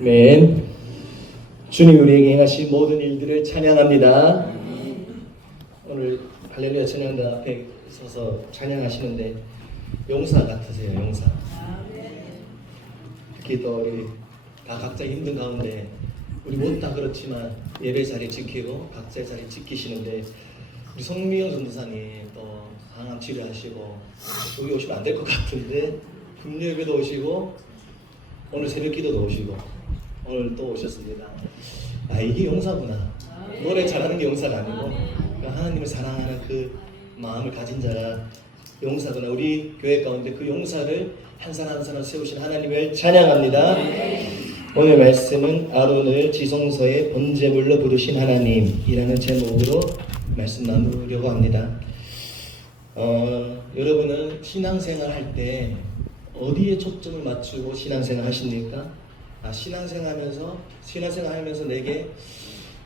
아멘. 주님 우리에게 행하신 모든 일들을 찬양합니다. 오늘 할렐루야 찬양단 앞에 서서 찬양하시는데 용사 같으세요. 용사. 특히 또 우리 다 각자 힘든 가운데 우리 모두 다 그렇지만 예배 자리 지키고 각자의 자리 지키시는데 우리 송미영 전도사님 또 항암 치료하시고 여기 오시면 안 될 것 같은데 금요예배도 오시고 오늘 새벽기도도 오시고 오늘 또 오셨습니다. 아, 이게 용사구나. 노래 잘하는 게 용사가 아니고 하나님을 사랑하는 그 마음을 가진 자가 용사구나. 우리 교회 가운데 그 용사를 한 사람 한 사람 세우신 하나님을 찬양합니다. 오늘 말씀은 아론을 지성소의 번제물로 부르신 하나님이라는 제목으로 말씀 나누려고 합니다. 여러분은 신앙생활 할 때 어디에 초점을 맞추고 신앙생활 하십니까? 신앙생활 하면서 내게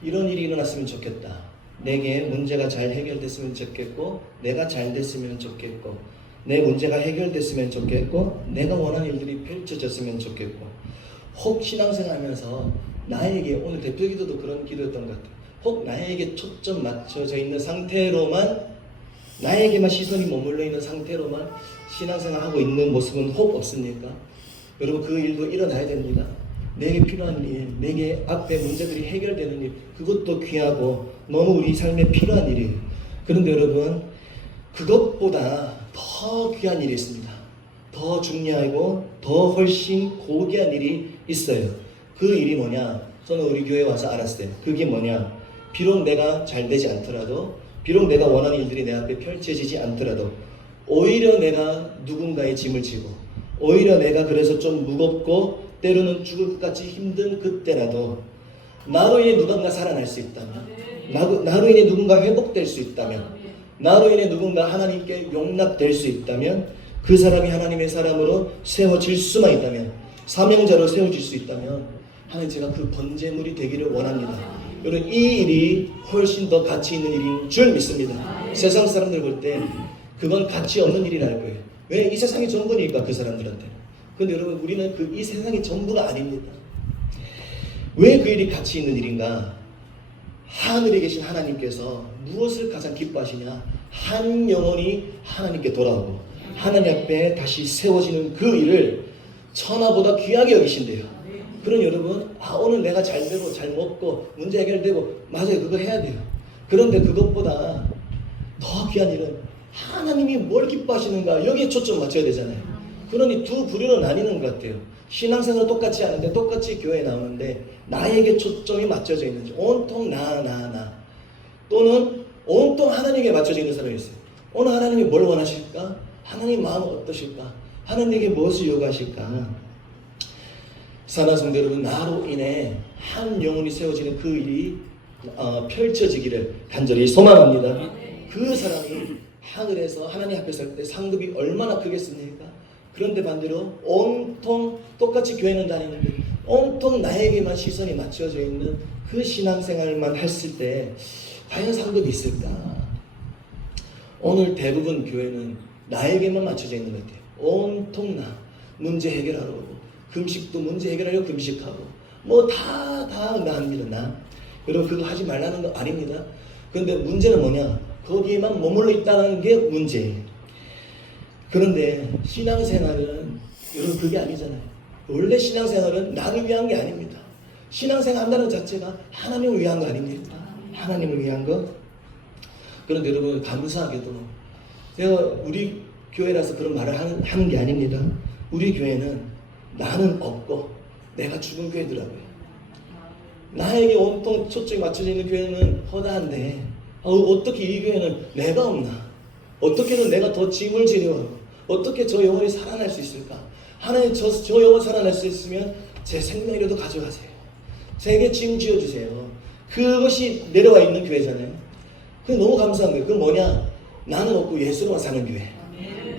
이런 일이 일어났으면 좋겠다. 내게 문제가 잘 해결됐으면 좋겠고, 내가 잘 됐으면 좋겠고, 내 문제가 해결됐으면 좋겠고, 내가 원하는 일들이 펼쳐졌으면 좋겠고, 혹 신앙생활 하면서 나에게, 오늘 대표기도도 그런 기도였던 것 같아요. 혹 나에게 초점 맞춰져 있는 상태로만, 나에게만 시선이 머물러 있는 상태로만 신앙생활 하고 있는 모습은 혹 없습니까? 여러분, 그 일도 일어나야 됩니다. 내게 필요한 일, 내게 앞에 문제들이 해결되는 일, 그것도 귀하고 너무 우리 삶에 필요한 일이에요. 그런데 여러분, 그것보다 더 귀한 일이 있습니다. 더 중요하고 더 훨씬 고귀한 일이 있어요. 그 일이 뭐냐? 저는 우리 교회에 와서 알았어요. 그게 뭐냐? 비록 내가 잘 되지 않더라도, 비록 내가 원하는 일들이 내 앞에 펼쳐지지 않더라도, 오히려 내가 누군가의 짐을 지고, 오히려 내가 그래서 좀 무겁고 때로는 죽을 것 같이 힘든 그때라도 나로 인해 누군가 살아날 수 있다면, 나로 인해 누군가 회복될 수 있다면, 나로 인해 누군가 하나님께 용납될 수 있다면, 그 사람이 하나님의 사람으로 세워질 수만 있다면, 사명자로 세워질 수 있다면 하나님, 제가 그 번제물이 되기를 원합니다. 여러분, 이 일이 훨씬 더 가치 있는 일인 줄 믿습니다. 세상 사람들 볼 때 그건 가치 없는 일이랄 거예요. 왜? 이 세상이 전부니까, 그 사람들한테. 근데 여러분, 우리는 이 세상이 전부가 아닙니다. 왜 그 일이 가치 있는 일인가? 하늘에 계신 하나님께서 무엇을 가장 기뻐하시냐? 한 영혼이 하나님께 돌아오고 하나님 앞에 다시 세워지는 그 일을 천하보다 귀하게 여기신대요. 그런 여러분, 오늘 내가 잘 되고 잘 먹고 문제 해결되고, 맞아요, 그거 해야 돼요. 그런데 그것보다 더 귀한 일은 하나님이 뭘 기뻐하시는가, 여기에 초점 맞춰야 되잖아요. 그러니 두 부류로 나뉘는 것 같아요. 신앙생활은 똑같지 않은데 똑같이 교회에 나오는데 나에게 초점이 맞춰져 있는지, 온통 나 또는 온통 하나님에게 맞춰져 있는 사람이 있어요. 오늘 하나님이 뭘 원하실까? 하나님 마음은 어떠실까? 하나님에게 무엇을 요구하실까? 사랑하는 성도 여러분, 나로 인해 한 영혼이 세워지는 그 일이 펼쳐지기를 간절히 소망합니다. 그 사람이 하늘에서 하나님 앞에 설 때 상급이 얼마나 크겠습니까? 그런데 반대로 온통 똑같이 교회는 다니는데 온통 나에게만 시선이 맞춰져 있는 그 신앙생활만 했을 때 과연 상급이 있을까? 오늘 대부분 교회는 나에게만 맞춰져 있는 것 같아요. 온통 나, 문제 해결하러 오고, 금식도 문제 해결하려고 금식하고, 뭐 다 나합니다. 나. 여러분, 그거 하지 말라는 거 아닙니다. 그런데 문제는 뭐냐? 거기에만 머물러 있다는 게 문제예요. 그런데 신앙생활은 여러분 그게 아니잖아요. 원래 신앙생활은 나를 위한 게 아닙니다. 신앙생활 한다는 자체가 하나님을 위한 거 아닙니까? 하나님을 위한 거. 그런데 여러분, 감사하게도 제가 우리 교회라서 그런 말을 하는 게 아닙니다. 우리 교회는 나는 없고 내가 죽은 교회더라고요. 나에게 온통 초점이 맞춰져 있는 교회는 허다한데, 어떻게 이 교회는 내가 없나? 어떻게든 내가 더 짐을 지려고, 어떻게 저 영혼이 살아날 수 있을까? 하나님, 저 영혼 살아날 수 있으면 제 생명이라도 가져가세요. 제게 짐 지어주세요. 그것이 내려와 있는 교회잖아요. 그게 너무 감사한 거예요. 그건 뭐냐? 나는 없고 예수로만 사는 교회.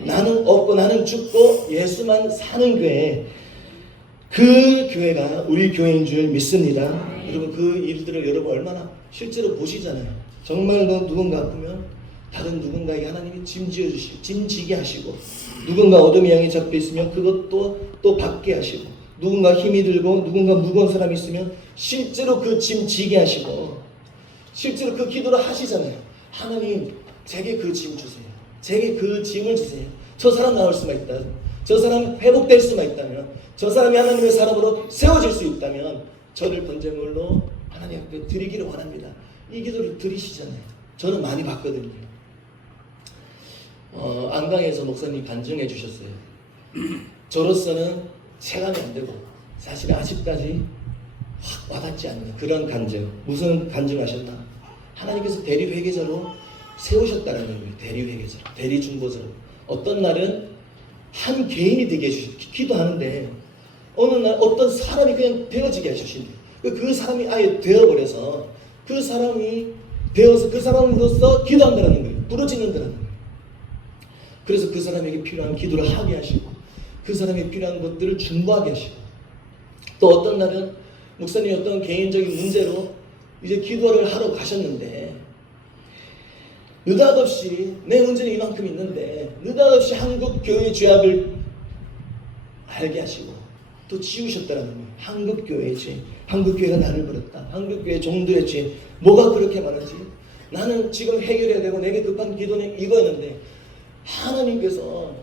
나는 없고 나는 죽고 예수만 사는 교회. 그 교회가 우리 교회인 줄 믿습니다. 여러분, 그 일들을 여러분 얼마나 실제로 보시잖아요. 정말 누군가 아프면 다른 누군가에게 하나님이 짐지게 하시고, 누군가 어둠의 양이 잡혀 있으면 그것도 또 받게 하시고, 누군가 힘이 들고 누군가 무거운 사람이 있으면 실제로 그 짐 지게 하시고 실제로 그 기도를 하시잖아요. 하나님 제게 그 짐 주세요. 제게 그 짐을 주세요. 저 사람 나올 수만 있다. 저 사람 회복될 수만 있다면, 저 사람이 하나님의 사람으로 세워질 수 있다면 저를 번제물로 하나님 앞에 드리기를 원합니다. 이 기도를 드리시잖아요. 저는 많이 봤거든요. 안강에서 목사님 간증해 주셨어요. 저로서는 체감이 안 되고 사실 아직까지 확 와닿지 않는 그런 간증. 무슨 간증하셨나? 하나님께서 대리회계자로 세우셨다는 거예요. 대리회계자로, 대리중보자로. 어떤 날은 한 개인이 되게 해주시고 기도하는데 어느 날 어떤 사람이 그냥 되어지게 해주신대요. 그 사람이 아예 되어버려서 그 사람이 되어서 그 사람으로서 기도한다는 거예요. 부르짖는다는 거예요. 그래서 그 사람에게 필요한 기도를 하게 하시고 그 사람에 필요한 것들을 중보하게 하시고 또 어떤 날은 목사님이 어떤 개인적인 문제로 이제 기도를 하러 가셨는데 느닷없이 내 문제는 이만큼 있는데 느닷없이 한국교회 죄악을 알게 하시고 또 지우셨다는 거예요. 한국교회의 죄, 한국교회가 나를 버렸다. 한국교회 종들의 죄, 뭐가 그렇게 많은지 나는 지금 해결해야 되고 내게 급한 기도는 이거였는데 하나님께서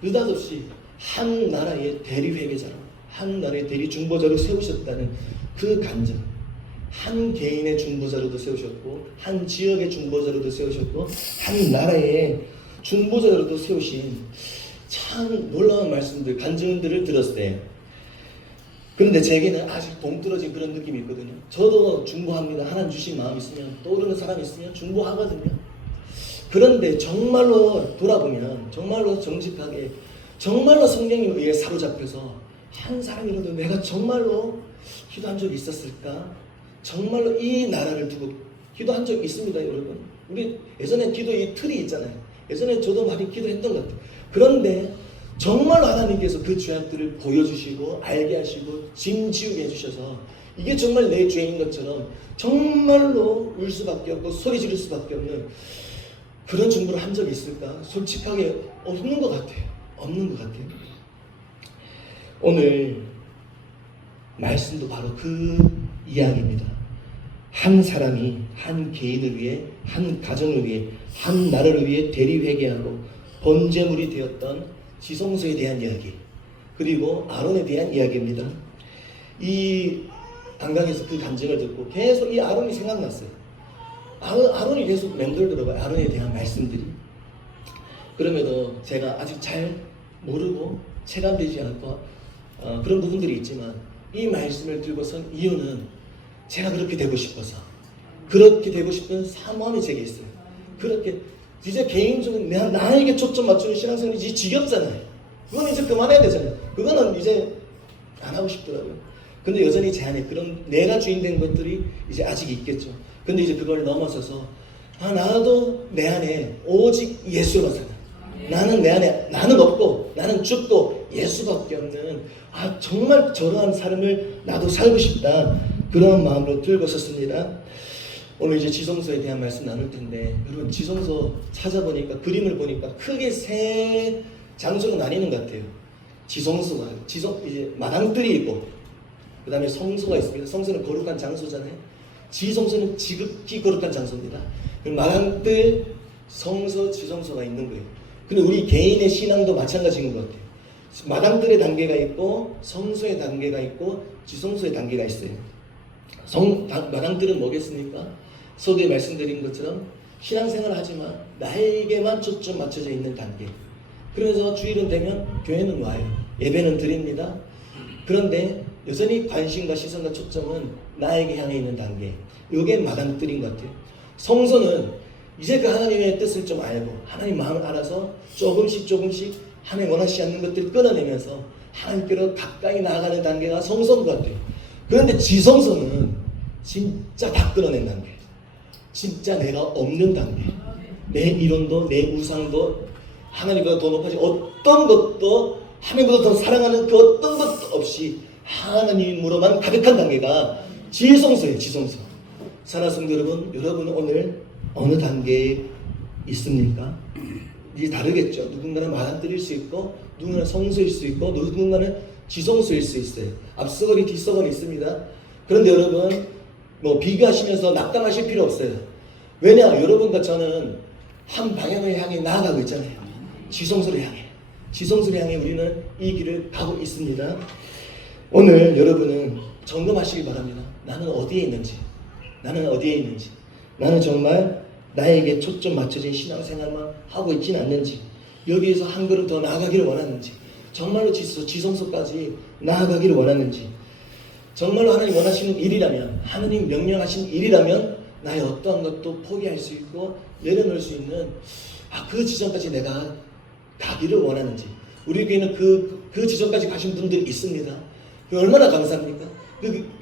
느닷없이 한 나라의 대리회계자로 한 나라의 대리중보자로 세우셨다는 그 간증. 한 개인의 중보자로도 세우셨고 한 지역의 중보자로도 세우셨고 한 나라의 중보자로도 세우신 참 놀라운 말씀들, 간증들을 들었을 때 그런데 제게는 아직 동떨어진 그런 느낌이 있거든요. 저도 중보합니다. 하나님 주신 마음 있으면 떠오르는 사람 있으면 중보하거든요. 그런데 정말로 돌아보면 정말로 정직하게 정말로 성령님에 의해 사로잡혀서 한 사람이라도 내가 정말로 기도한 적이 있었을까? 정말로 이 나라를 두고 기도한 적이 있습니다, 여러분. 우리 예전에 기도 이 틀이 있잖아요. 예전에 저도 많이 기도했던 것 같아요. 그런데 정말로 하나님께서 그 죄악들을 보여주시고 알게 하시고 짐 지우게 해주셔서 이게 정말 내 죄인 것처럼 정말로 울 수밖에 없고 소리 지를 수밖에 없는 그런 중보를 한 적이 있을까? 솔직하게 없는 것 같아요. 없는 것 같아요. 오늘 말씀도 바로 그 이야기입니다. 한 사람이 한 개인을 위해, 한 가정을 위해, 한 나라를 위해 대리회개하고 번제물이 되었던 지성소에 대한 이야기, 그리고 아론에 대한 이야기입니다. 이 안강에서 그 간증을 듣고 계속 이 아론이 생각났어요. 아론이 계속 맴돌더라고요. 아론에 대한 말씀들이. 그럼에도 제가 아직 잘 모르고 체감되지 않고 그런 부분들이 있지만 이 말씀을 들고 선 이유는 제가 그렇게 되고 싶어서, 그렇게 되고 싶은 사모함이 제게 있어요. 그렇게 이제 개인적으로 나에게 초점 맞추는 신앙생활이 이제 지겹잖아요. 그건 이제 그만해야 되잖아요. 그거는 이제 안 하고 싶더라고요. 근데 여전히 제 안에 그런 내가 주인 된 것들이 이제 아직 있겠죠. 근데 이제 그걸 넘어서서 나도 내 안에 오직 예수로 살아. 나는 내 안에 나는 없고 나는 죽고 예수밖에 없는 정말 저러한 삶을 나도 살고 싶다. 그런 마음으로 들고 섰습니다. 오늘 이제 지성소에 대한 말씀 나눌 텐데 여러분 지성소 찾아보니까 그림을 보니까 크게 세 장소로 나뉘는 것 같아요. 지성소가 이제 마당들이 있고 그 다음에 성소가 있습니다. 성소는 거룩한 장소잖아요. 지성소는 지극히 거룩한 장소입니다. 마당들, 성소, 지성소가 있는 거예요. 근데 우리 개인의 신앙도 마찬가지인 것 같아요. 마당들의 단계가 있고 성소의 단계가 있고 지성소의 단계가 있어요. 마당들은 뭐겠습니까? 서두에 말씀드린 것처럼 신앙생활을 하지만 나에게만 초점 맞춰져 있는 단계. 그래서 주일은 되면 교회는 와요. 예배는 드립니다. 그런데 여전히 관심과 시선과 초점은 나에게 향해 있는 단계. 이게 마당들인 것 같아요. 성소는 이제 그 하나님의 뜻을 좀 알고 하나님 마음을 알아서 조금씩 하나님 원하시지 않는 것들을 끊어내면서 하나님께로 가까이 나아가는 단계가 성소인 것 같아요. 그런데 지성소는 진짜 다 끊어낸 단계. 진짜 내가 없는 단계. 내 이론도 내 우상도 하나님보다 더 높아진 어떤 것도 하나님보다 더 사랑하는 그 어떤 것도 없이 하나님으로만 가득한 단계가 지성소예요. 지성소. 사랑하는 성도 여러분, 여러분은 오늘 어느 단계에 있습니까? 이게 다르겠죠. 누군가는 마당들일 수 있고 누군가는 성소일 수 있고 누군가는 지성소일 수 있어요. 앞서거리 뒷서거리 있습니다. 그런데 여러분 뭐 비교하시면서 낙담하실 필요 없어요. 왜냐? 여러분과 저는 한 방향을 향해 나아가고 있잖아요. 지성소를 향해. 지성소를 향해 우리는 이 길을 가고 있습니다. 오늘 여러분은 점검하시기 바랍니다. 나는 어디에 있는지. 나는 어디에 있는지. 나는 정말 나에게 초점 맞춰진 신앙생활만 하고 있지는 않는지. 여기에서 한 걸음 더 나아가기를 원하는지. 정말로 지성소까지 나아가기를 원하는지. 정말로 하나님 원하시는 일이라면, 하나님 명령하신 일이라면 나의 어떠한 것도 포기할 수 있고 내려놓을 수 있는 그 지점까지 내가 가기를 원하는지. 우리 교회는 그 지점까지 가신 분들이 있습니다. 얼마나 감사합니까?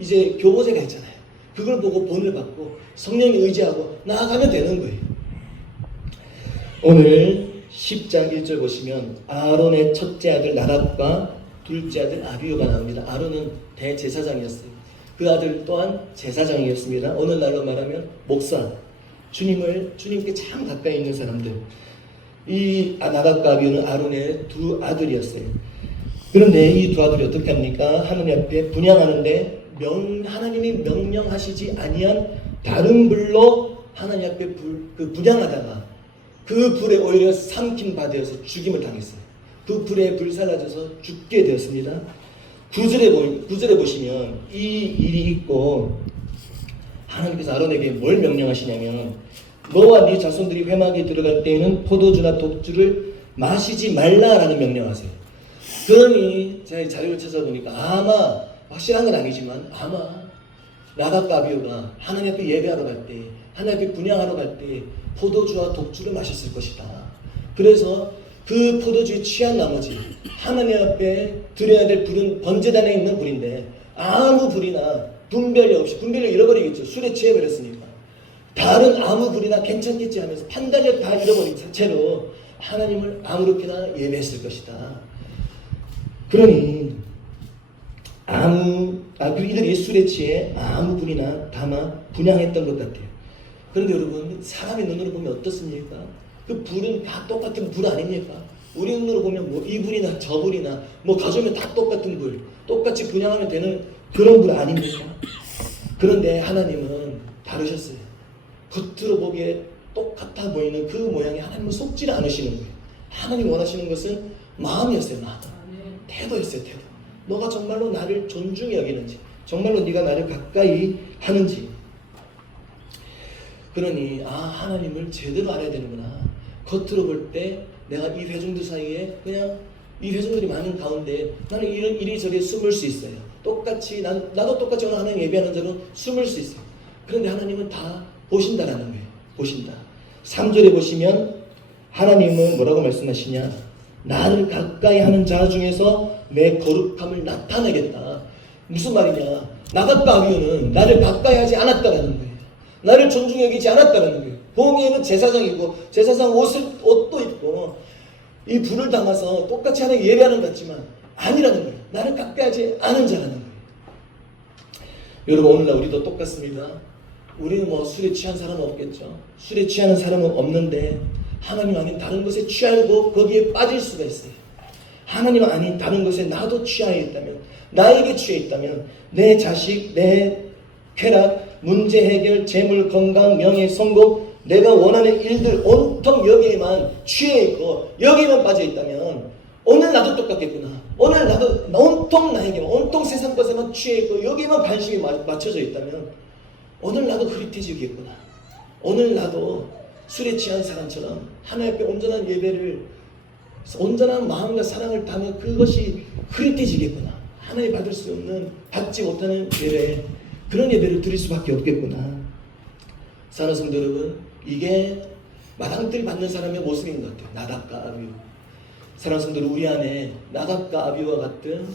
이제 교보제가 있잖아요. 그걸 보고 본을 받고 성령이 의지하고 나아가면 되는 거예요. 오늘 10장 1절 보시면 아론의 첫째 아들 나답과 둘째 아들 아비후가 나옵니다. 아론은 대제사장이었어요. 그 아들 또한 제사장이었습니다. 오늘날로 말하면 목사, 주님께 참 가까이 있는 사람들. 이 나답과 아비후는 아론의 두 아들이었어요. 그런데 이 두 아들이 어떻게 합니까? 하나님 앞에 분향하는데 하나님이 명령하시지 아니한 다른 불로 하나님 앞에 분향하다가 그 불에 오히려 삼킴 받아서 죽임을 당했어요. 그 불에 불살라져서 죽게 되었습니다. 9절에 보시면 이 일이 있고 하나님께서 아론에게 뭘 명령하시냐면 너와 네 자손들이 회막에 들어갈 때에는 포도주나 독주를 마시지 말라라는 명령하세요. 그러니 제가 자료를 찾아보니까 아마 확실한 건 아니지만 아마 나답과 아비후가 하나님 앞에 예배하러 갈 때, 하나님 앞에 분향하러 갈 때 포도주와 독주를 마셨을 것이다. 그래서 그 포도주에 취한 나머지 하나님 앞에 드려야 될 불은 번제단에 있는 불인데 아무 불이나 분별이 없이, 분별을 잃어버리겠죠. 술에 취해버렸으니까. 다른 아무 불이나 괜찮겠지 하면서 판단을 다 잃어버린 채로 하나님을 아무렇게나 예배했을 것이다. 그러니 이들이 술에 취해 아무 불이나 담아 분향했던 것 같아요. 그런데 여러분, 사람의 눈으로 보면 어떻습니까? 그 불은 다 똑같은 불 아닙니까? 우리 눈으로 보면 뭐 이 불이나 저 불이나 뭐 가져오면 다 똑같은 불, 똑같이 분향하면 되는 그런 불 아닙니까? 그런데 하나님은 다르셨어요. 겉으로 보기에 똑같아 보이는 그 모양이 하나님은 속지 않으시는 거예요. 하나님 원하시는 것은 마음이었어요. 마음. 태도였어요. 태도. 너가 정말로 나를 존중히 여기는지, 정말로 네가 나를 가까이 하는지. 그러니 하나님을 제대로 알아야 되는구나. 겉으로 볼 때 내가 이 회중들 사이에 그냥 이 회중들이 많은 가운데 나는 이리저리 숨을 수 있어요. 똑같이 나도 똑같이 오늘 하나님 예배하는 자로 숨을 수 있어요. 그런데 하나님은 다 보신다라는 거예요. 보신다. 3절에 보시면 하나님은 뭐라고 말씀하시냐? 나를 가까이 하는 자 중에서 내 거룩함을 나타내겠다. 무슨 말이냐? 나답과 아비후는 나를 가까이 하지 않았다라는 거예요. 나를 존중히 여기지 않았다라는 거예요. 보기에는 제사장이고 제사장 옷도 입고 이 불을 담아서 똑같이 하나님 예배하는 것 같지만 아니라는 거예요. 나를 가까이 하지 않은 자라는 거예요. 여러분, 오늘날 우리도 똑같습니다. 우리는 뭐 술에 취한 사람은 없겠죠. 술에 취하는 사람은 없는데 하나님 아닌 다른 것에 취하고 거기에 빠질 수가 있어요. 하나님 아닌 다른 것에 나도 취하여 있다면, 나에게 취해 있다면 내 자식, 내 쾌락, 문제 해결, 재물, 건강, 명예, 성공, 내가 원하는 일들 온통 여기에만 취해 있고 여기에만 빠져 있다면 오늘 나도 똑같겠구나. 오늘 나도 온통 나에게만, 온통 세상 것에만 취해 있고 여기에만 관심이 맞춰져 있다면 오늘 나도 흐릿해지겠구나. 오늘 나도 술에 취한 사람처럼 하나님 앞에 온전한 예배를, 온전한 마음과 사랑을 담은 그것이 흐릿해지겠구나. 하나님 받을 수 없는, 받지 못하는 예배, 그런 예배를 드릴 수밖에 없겠구나. 사랑하는 성도 여러분, 이게 마당들 받는 사람의 모습인 것 같아요. 나답과 아비후. 사랑하는 성도 여러분, 우리 안에 나답과 아비후와 같은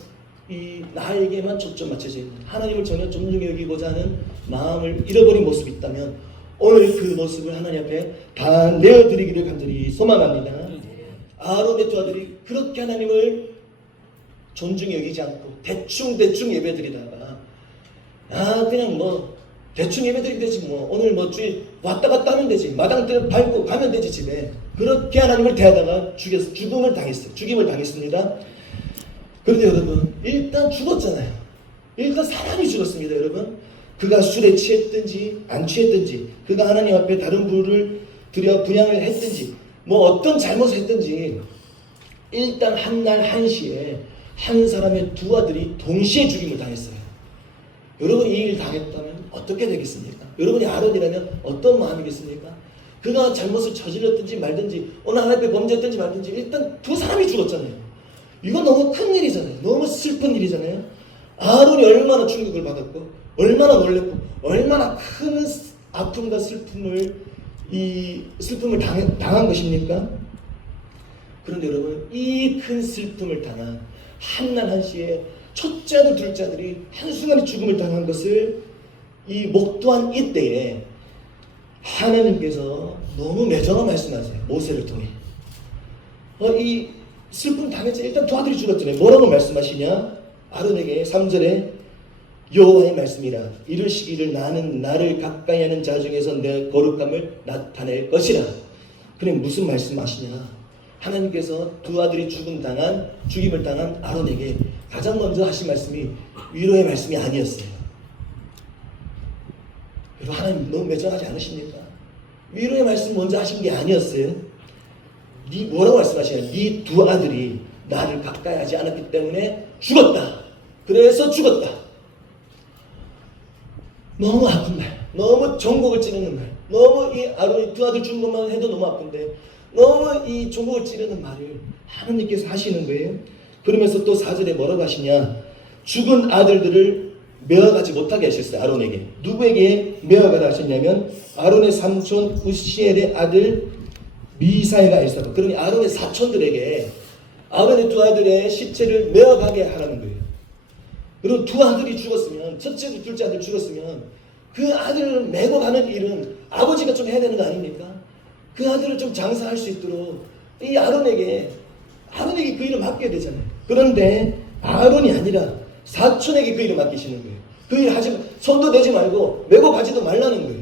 이 나에게만 초점 맞춰져 있는, 하나님을 전혀 존중히 여기고자 하는 마음을 잃어버린 모습이 있다면 오늘 그 모습을 하나님 앞에 다 내어드리기를 간절히 소망합니다. 아론의 두 아들이 그렇게 하나님을 존중히 여기지 않고 대충 예배드리다가 그냥 뭐 대충 예배드리면 되지, 뭐 오늘 뭐 주일 왔다 갔다 하면 되지, 마당들 밟고 가면 되지 집에, 그렇게 하나님을 대하다가 죽임을 당했습니다. 그런데 여러분, 일단 죽었잖아요. 일단 사람이 죽었습니다, 여러분. 그가 술에 취했든지 안 취했든지, 그가 하나님 앞에 다른 부를 들여 분향을 했든지, 뭐 어떤 잘못을 했든지, 일단 한 날 한시에 한 사람의 두 아들이 동시에 죽임을 당했어요. 여러분이 이 일 당했다면 어떻게 되겠습니까? 여러분이 아론이라면 어떤 마음이겠습니까? 그가 잘못을 저질렀든지 말든지, 어느 하나님 앞에 범죄했든지 말든지, 일단 두 사람이 죽었잖아요. 이건 너무 큰 일이잖아요. 너무 슬픈 일이잖아요. 아론이 얼마나 충격을 받았고, 얼마나 놀랬고, 얼마나 큰 아픔과 슬픔을 당한 것입니까? 그런데 여러분, 이 큰 슬픔을 당한 한날 한시에 첫째 아들, 둘째 아들이 한순간에 죽음을 당한 것을 목도한 이때에 하나님께서 너무 매정한 말씀하세요. 모세를 통해. 이 슬픔 당했죠. 일단 두 아들이 죽었잖아요. 뭐라고 말씀하시냐? 아론에게 3절에 여호와의 말씀이라 이르시기를 나는 나를 가까이 하는 자 중에서 내 거룩함을 나타낼 것이라. 그래, 무슨 말씀하시냐? 하나님께서 두 아들이 죽임을 당한 아론에게 가장 먼저 하신 말씀이 위로의 말씀이 아니었어요. 여러분, 하나님 너무 매정하지 않으십니까? 위로의 말씀 먼저 하신 게 아니었어요. 뭐라고 말씀하시냐? 네 두 아들이 나를 가까이 하지 않았기 때문에 죽었다. 그래서 죽었다. 너무 아픈 말, 너무 전곡을 찌르는 말, 너무 이 아론이 두 아들 죽은 것만 해도 너무 아픈데 너무 이 전곡을 찌르는 말을 하나님께서 하시는 거예요. 그러면서 또 4절에 뭐라고 하시냐? 죽은 아들들을 메어가지 못하게 하셨어요. 아론에게. 누구에게 메어가라 하셨냐면 아론의 삼촌 우시엘의 아들 미사엘과 엘사가. 그러니 아론의 사촌들에게 아론의 두 아들의 시체를 메어가게 하라는 거예요. 그리고 두 아들이 죽었으면, 첫째, 둘째 아들 죽었으면 그 아들을 메고 가는 일은 아버지가 좀 해야 되는 거 아닙니까? 그 아들을 좀 장사할 수 있도록 이 아론에게 그 일을 맡겨야 되잖아요. 그런데 아론이 아니라 사촌에게 그 일을 맡기시는 거예요. 그 일 손도 대지 말고 메고 가지도 말라는 거예요.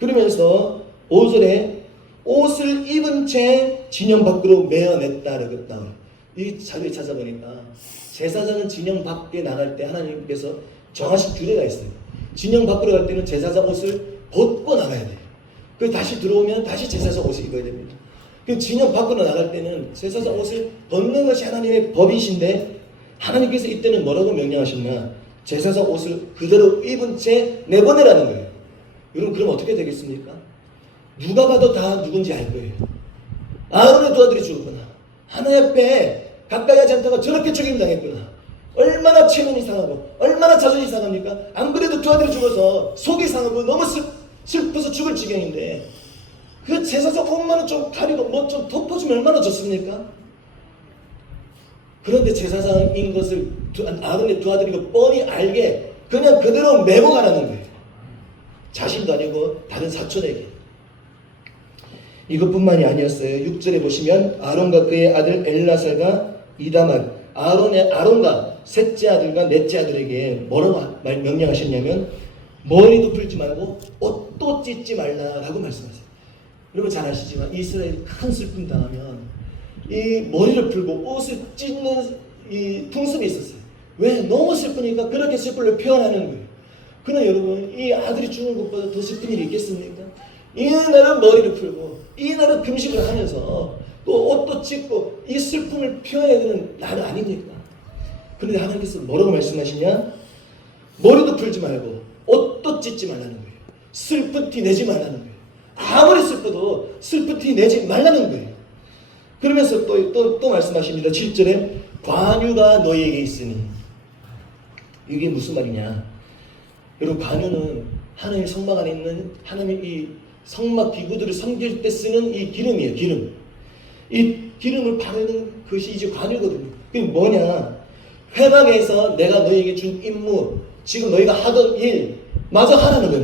그러면서 5절에 옷을 입은 채 진영 밖으로 메어냈다라고 나와요. 이 자료에 찾아보니까 제사장은 진영 밖에 나갈 때 하나님께서 정하신 규례가 있어요. 진영 밖으로 갈 때는 제사장 옷을 벗고 나가야 돼요. 그 다시 들어오면 다시 제사장 옷을 입어야 됩니다. 그 진영 밖으로 나갈 때는 제사장 옷을 벗는 것이 하나님의 법이신데 하나님께서 이때는 뭐라고 명령하셨냐? 제사장 옷을 그대로 입은 채 내보내라는 거예요. 여러분, 그럼 어떻게 되겠습니까? 누가 봐도 다 누군지 알 거예요. 아론의 두 아들이 죽었구나. 하나님 앞에 가까이 하지 않다가 저렇게 죽임 당했구나. 얼마나 체면이 상하고 얼마나 자존이 상합니까? 안 그래도 두 아들이 죽어서 속이 상하고 너무 슬퍼서 죽을 지경인데 그 제사장 옷만은 좀 가리고 뭐 좀 덮어주면 얼마나 좋습니까? 그런데 제사장인 것을 아론의 두 아들이 뻔히 알게 그냥 그대로 메고 가라는 거예요. 자신도 아니고 다른 사촌에게. 이것뿐만이 아니었어요. 6절에 보시면 아론과 그의 아들 엘라살과 이다말, 아론과 셋째 아들과 넷째 아들에게 뭐라고 명령하셨냐면 머리도 풀지 말고 옷도 찢지 말라라고 말씀하세요. 여러분 잘 아시지만 이스라엘이 큰 슬픔 당하면 이 머리를 풀고 옷을 찢는 이 풍습이 있었어요. 왜? 너무 슬프니까 그렇게 슬픔을 표현하는 거예요. 그러나 여러분, 이 아들이 죽은 것보다 더 슬픈 일이 있겠습니까? 이 날은 머리를 풀고 이 날은 금식을 하면서 또 옷도 찢고 이 슬픔을 표현해야 되는 날 아닙니까? 그런데 하나님께서 뭐라고 말씀하시냐? 머리도 풀지 말고 옷도 찢지 말라는 거예요. 슬픈 티 내지 말라는 거예요. 아무리 슬퍼도 슬픈 티 내지 말라는 거예요. 그러면서 또 말씀하십니다. 7절에 관유가 너희에게 있으니. 이게 무슨 말이냐? 여러분, 관유는 하나님의 성막 안에 있는 하나님의 이 성막 기구들을 섬길 때 쓰는 이 기름이에요. 기름. 이 기름을 바르는 것이 이제 관유거든요. 그게 뭐냐? 회막에서 내가 너희에게 준 임무, 지금 너희가 하던 일 마저 하라는 거예요.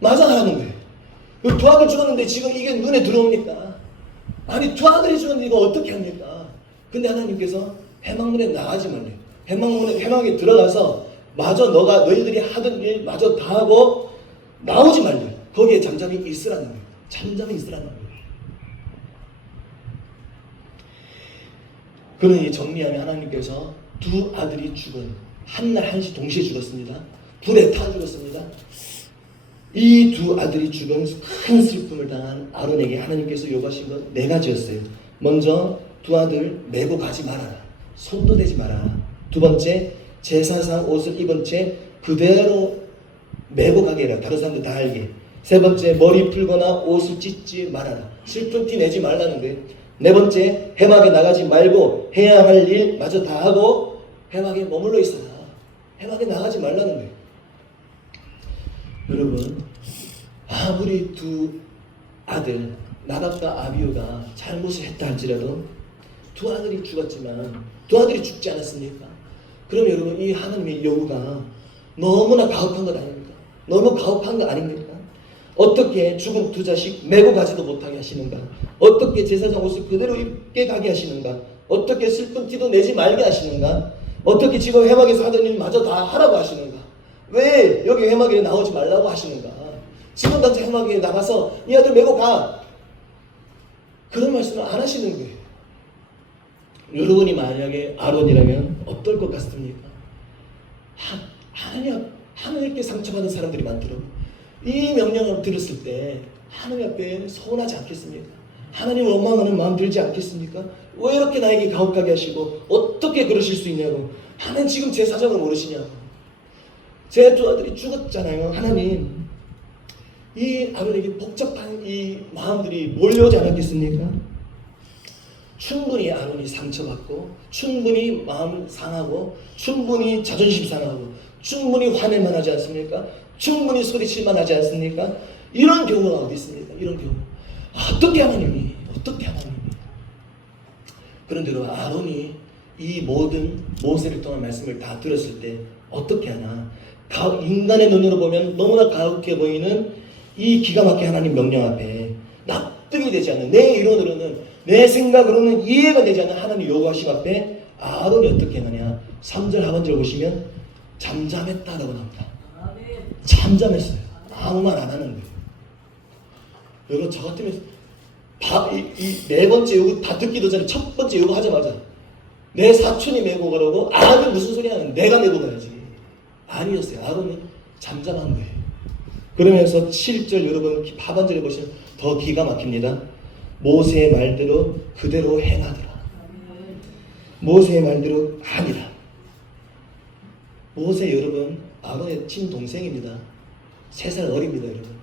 마저 하라는 거예요. 두 아들 죽었는데 지금 이게 눈에 들어옵니까? 아니, 두 아들이 죽었는데 이거 어떻게 합니까? 근데 하나님께서 회막문에 나가지 말래요. 회막에 들어가서 마저 너희들이 하던 일 마저 다 하고 나오지 말래요. 거기에 잠잠히 있으라는 거예요. 잠잠히 있으라는 거예요. 그러니 정리하면 하나님께서 두 아들이 죽은 한날 한시 동시에 죽었습니다. 불에 타 죽었습니다. 이 두 아들이 죽은 큰 슬픔을 당한 아론에게 하나님께서 요구하신 건 네 가지였어요. 먼저 두 아들 메고 가지 말아라. 손도 대지 마라. 두 번째, 제사상 옷을 입은 채 그대로 메고 가게 해라. 다른 사람들 다 알게. 세 번째, 머리 풀거나 옷을 찢지 말아라. 슬픈 티 내지 말라는 거예요. 네 번째, 해막에 나가지 말고 해야 할 일 마저 다 하고 해막에 머물러 있어라. 해막에 나가지 말라는 거예요. 여러분, 아무리 두 아들 나답과 아비후가 잘못을 했다 할지라도 두 아들이 죽었지만 두 아들이 죽지 않았습니까? 그럼 여러분, 이 하나님의 요구가 너무나 가혹한 것 아닙니까? 너무 가혹한 거 아닙니까? 어떻게 죽은 두 자식 메고 가지도 못하게 하시는가? 어떻게 제사장 옷을 그대로 입게 가게 하시는가? 어떻게 슬픈 티도 내지 말게 하시는가? 어떻게 지금 해막에서 하던 일 마저 다 하라고 하시는가? 왜 여기 해막에 나오지 말라고 하시는가? 지금 당장 해막에 나가서 이 아들 메고 가! 그런 말씀을 안 하시는 거예요. 여러분이 만약에 아론이라면 어떨 것 같습니까? 하나님께 상처받은 사람들이 많더라고요. 이 명령을 들었을 때 하나님 앞에 서운하지 않겠습니까? 하나님을 원망하는 마음 들지 않겠습니까? 왜 이렇게 나에게 가혹하게 하시고 어떻게 그러실 수 있냐고. 하나님 지금 제 사정을 모르시냐고. 제 두 아들이 죽었잖아요. 하나님, 이 아론에게 복잡한 이 마음들이 몰려오지 않았겠습니까? 충분히 아론이 상처받고 충분히 마음 상하고 충분히 자존심 상하고 충분히 화낼만 하지 않습니까? 충분히 소리칠만 하지 않습니까? 이런 경우가 어디 있습니까? 이런 경우. 어떻게 하나님이? 그런데 여러분, 아론이 이 모든 모세를 통한 말씀을 다 들었을 때 어떻게 하나? 인간의 눈으로 보면 너무나 가혹해 보이는 이 기가 막힌 하나님 명령 앞에 납득이 되지 않는, 내 이론으로는, 내 생각으로는 이해가 되지 않는 하나님 요구하심 앞에 아론이 어떻게 하느냐? 3절 하반절 보시면 잠잠했다라고 나옵니다. 잠잠했어요. 아무 말 안 하는 거예요. 여러분, 저 같으면 네 번째 요구 다 듣기도 전에 첫 번째 요구 하자마자 내 사촌이 메고 가라고? 아니, 무슨 소리야? 내가 메고 가야지. 아니었어요. 아론은 잠잠한 거예요. 그러면서 7절 여러분 하반절에 보시면 더 기가 막힙니다. 모세의 말대로 그대로 행하더라. 모세의 말대로 하니라. 모세 여러분, 아론의 친동생입니다. 3살 어립니다. 여러분.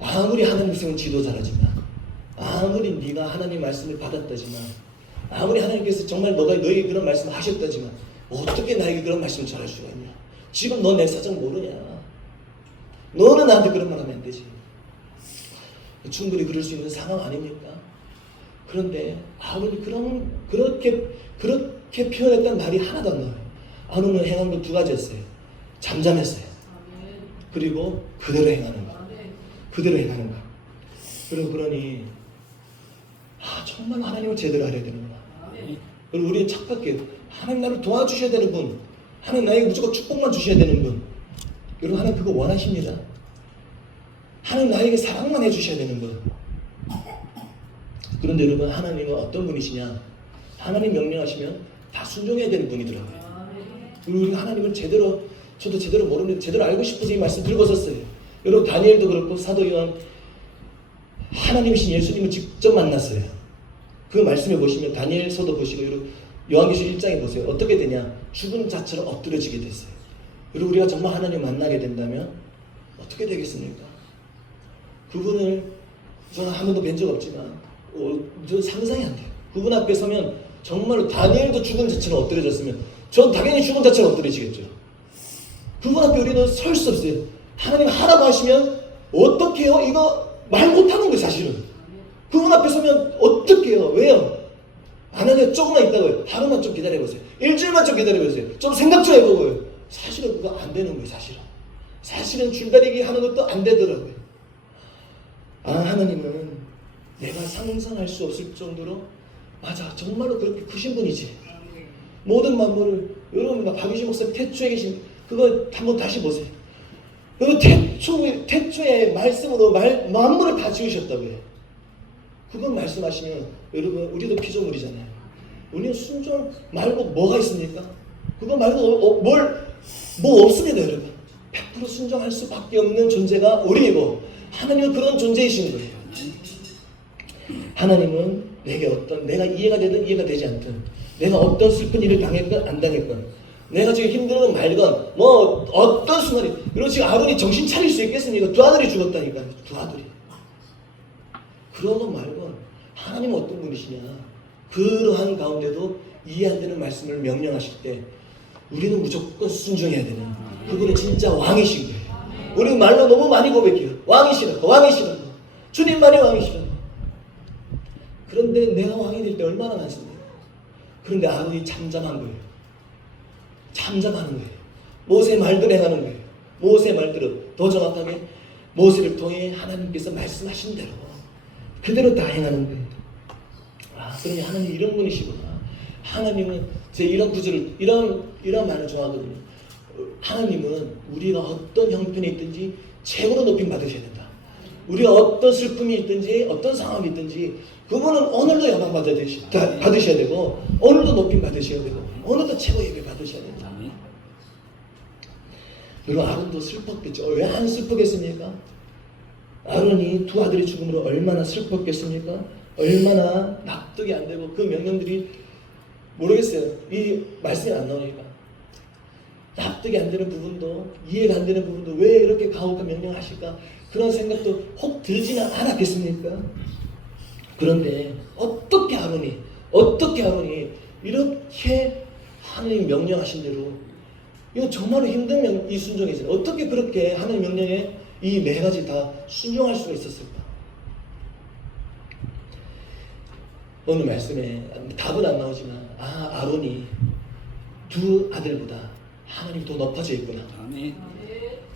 아무리 하나님 백성은 지도자라지만, 아무리 네가 하나님 말씀을 받았다지만, 아무리 하나님께서 정말 너에게 그런 말씀을 하셨다지만 어떻게 나에게 그런 말씀을 전할 수가 있냐? 지금 너 내 사정 모르냐? 너는 나한테 그런 말 하면 안 되지. 충분히 그럴 수 있는 상황 아닙니까? 그런데 아론이 그렇게 표현했던 말이 하나도 안 나와요. 아론은 행한 건 2가지였어요. 잠잠했어요. 그리고 그대로 행하는 거. 그대로 행하는 거. 그러니 정말 하나님을 제대로 알아야 되는구나. 그리고 우리는 착각해요. 하나님 나를 도와주셔야 되는 분, 하나님 나에게 무조건 축복만 주셔야 되는 분. 여러분, 하나님 그거 원하십니다. 하나님 나에게 사랑만 해주셔야 되는 분. 그런데 여러분, 하나님은 어떤 분이시냐? 하나님 명령하시면 다 순종해야 되는 분이더라고요. 그리고 우리가 하나님을 저도 제대로 모르는데 제대로 알고 싶어서 이 말씀 들고 섰어요. 여러분, 다니엘도 그렇고 사도 요한, 하나님이신 예수님을 직접 만났어요. 그 말씀에 보시면 다니엘서도 보시고 여러분 요한계시록 1장에 보세요. 어떻게 되냐? 죽은 자처럼 엎드려지게 됐어요. 그리고 우리가 정말 하나님 만나게 된다면 어떻게 되겠습니까? 그분을 저는 한 번도 뵌 적 없지만 저 상상이 안 돼요. 그분 앞에 서면 정말로 다니엘도 죽은 자처럼 엎드려졌으면 전 당연히 죽은 자처럼 엎드려지겠죠. 그분 앞에 우리는 설 수 없어요. 하나님 하라고 하시면 어떻게 해요? 이거 말 못하는 거예요. 사실은 그분 앞에 서면 어떻게 해요? 왜요? 안 하냐? 조금만 있다고요. 하루만 좀 기다려보세요. 일주일만 좀 기다려보세요. 좀 생각 좀 해보고요. 사실은 그거 안 되는 거예요. 사실은 줄다리기 하는 것도 안 되더라고요. 하나님은 내가 상상할 수 없을 정도로 맞아, 정말로 그렇게 크신 분이지. 모든 만물을, 여러분 박유신 목사님 태초에 계신 그거 한번 다시 보세요. 그리고 태초의 말씀으로 만물을 다 지으셨다고요. 그건 말씀하시면 여러분, 우리도 피조물이잖아요. 우리는 순종 말고 뭐가 있습니까? 그거 말고 뭐 없습니다, 여러분. 100% 순종할 수밖에 없는 존재가 우리이고 하나님은 그런 존재이신 거예요. 하나님은 내가 이해가 되든 이해가 되지 않든, 내가 어떤 슬픈 일을 당했건 안 당했건, 내가 지금 힘들건 말건 뭐 어떤 순간이, 그리고 지금 아론이 정신 차릴 수 있겠습니까? 두 아들이 죽었다니까요. 두 아들이. 그러건 말건 하나님은 어떤 분이시냐, 그러한 가운데도 이해 안 되는 말씀을 명령하실 때 우리는 무조건 순종해야 되는, 그분은 진짜 왕이신 거예요. 우리는 말로 너무 많이 고백해요. 왕이시라고, 왕이시라고, 주님만이 왕이시라고. 그런데 내가 왕이 될 때 얼마나 많습니까? 그런데 아론이 잠잠한 거예요. 잠잠하는 거예요. 모세의 말대로 행하는 거예요. 모세의 말대로, 더 정확하게 모세를 통해 하나님께서 말씀하신 대로 그대로 다 행하는 거예요. 그러니 하나님 이런 분이시구나. 하나님은, 제 이런 구절을, 이런 말을 좋아하거든요. 하나님은 우리가 어떤 형편에 있든지 최고로 높임 받으셔야 된다. 우리가 어떤 슬픔이 있든지 어떤 상황이 있든지 그분은 오늘도 영광 받으셔야 되고, 오늘도 높임 받으셔야 되고, 오늘도 최고 예배 받으셔야 된다. 그리고 아론도 슬펐겠죠. 왜 안 슬프겠습니까? 아론이 두 아들의 죽음으로 얼마나 슬펐겠습니까? 얼마나 납득이 안 되고, 그 명령들이 모르겠어요. 이 말씀이 안 나오니까 납득이 안 되는 부분도, 이해가 안 되는 부분도, 왜 이렇게 가혹한 명령을 하실까, 그런 생각도 혹 들지는 않았겠습니까? 그런데 어떻게 아론이 이렇게 하나님 명령하신 대로, 이거 정말로 힘든 이 순종이잖아요. 어떻게 그렇게 하나님 명령에 이 네 가지 다 순종할 수가 있었을까? 오늘 말씀에 답은 안 나오지만, 아론이 두 아들보다 하나님이 더 높아져 있구나.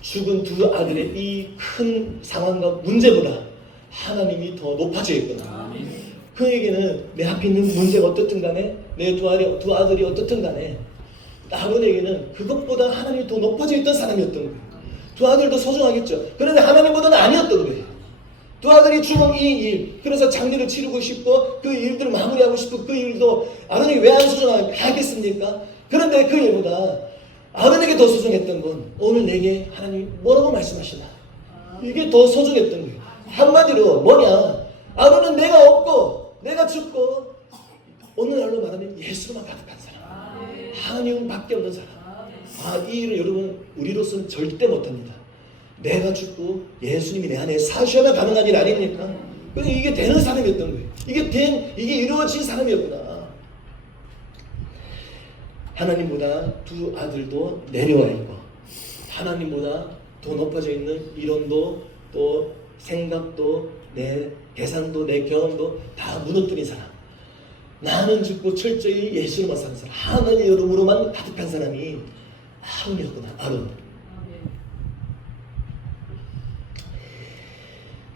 죽은 두 아들의 이 큰 상황과 문제보다 하나님이 더 높아져 있구나. 그에게는 내 앞에 있는 문제가 어떻든 간에, 내 두 아들이 어떻든 간에, 아론에게는 그것보다 하나님이 더 높아져 있던 사람이었던 거예요. 두 아들도 소중하겠죠. 그런데 하나님보다는 아니었던 거예요. 두 아들이 죽은 이 일, 그래서 장례를 치르고 싶고 그 일들을 마무리하고 싶고, 그 일도 아론에게 왜 안 소중하겠습니까? 그런데 그 일보다 아론에게 더 소중했던 건 오늘 내게 하나님이 뭐라고 말씀하시나, 이게 더 소중했던 거예요. 한마디로 뭐냐, 아론은 내가 없고 내가 죽고 오늘날로 말하면 예수로만 가득한 사람, 하나님 밖에 없는 사람. 이 일을 여러분 우리로서는 절대 못합니다. 내가 죽고 예수님이 내 안에 사셔야만 가능한 일 아닙니까? 근데 이게 되는 사람이었던 거예요. 이게 이루어진 사람이었구나. 하나님보다 두 아들도 내려와 있고, 하나님보다 더 높아져 있는 이론도, 또 생각도, 내 계산도, 내 경험도 다 무너뜨린 사람. 나는 죽고 철저히 예수로만 사는 사람, 하나님의 이름으로만 가득한 사람이 아론이었구나. 아론.